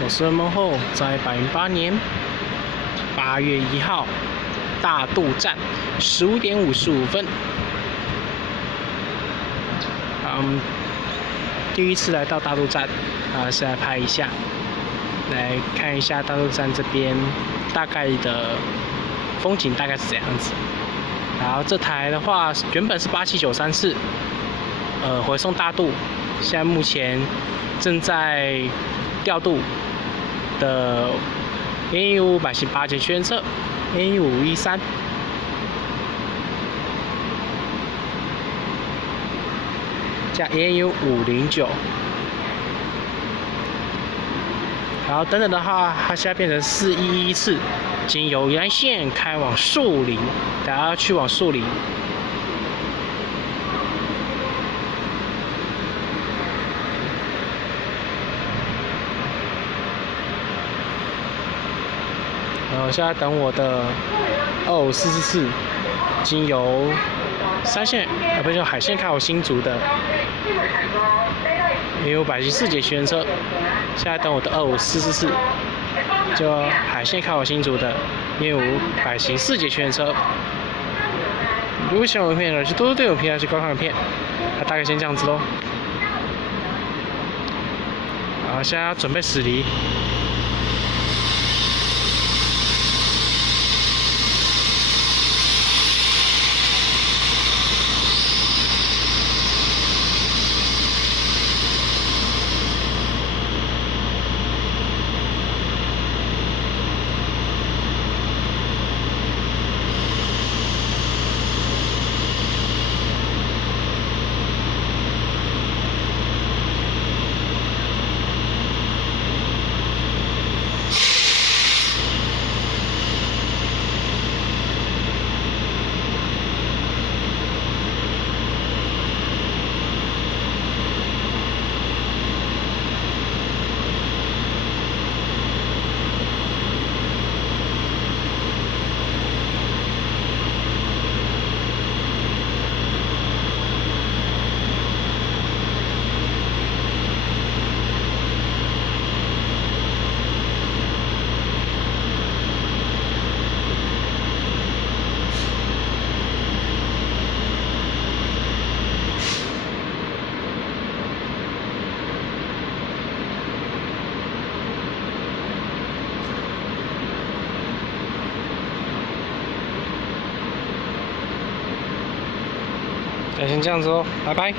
我是门后，在808年8月1号大渡站15点55分。第一次来到大渡站，是来拍一下，来看一下大渡站这边大概的风景大概是怎样子。然后这台的话，原本是87934，回送大渡，现在目前正在调度的115版型8节区间车11513。加11509，然后等等的话，它现在变成4114，经由宜兰线开往树林，大家去往树林。然后现在等我的25444，经由三线不是海线开往新竹的115版型4节区间车，现在等我的25444，就海线开往新竹的115版型4节区间车。如果喜欢我影片的，就多多对我评价，去观看影片。那大概先这样子喽。现在要准备驶离。先这样子哦，拜拜。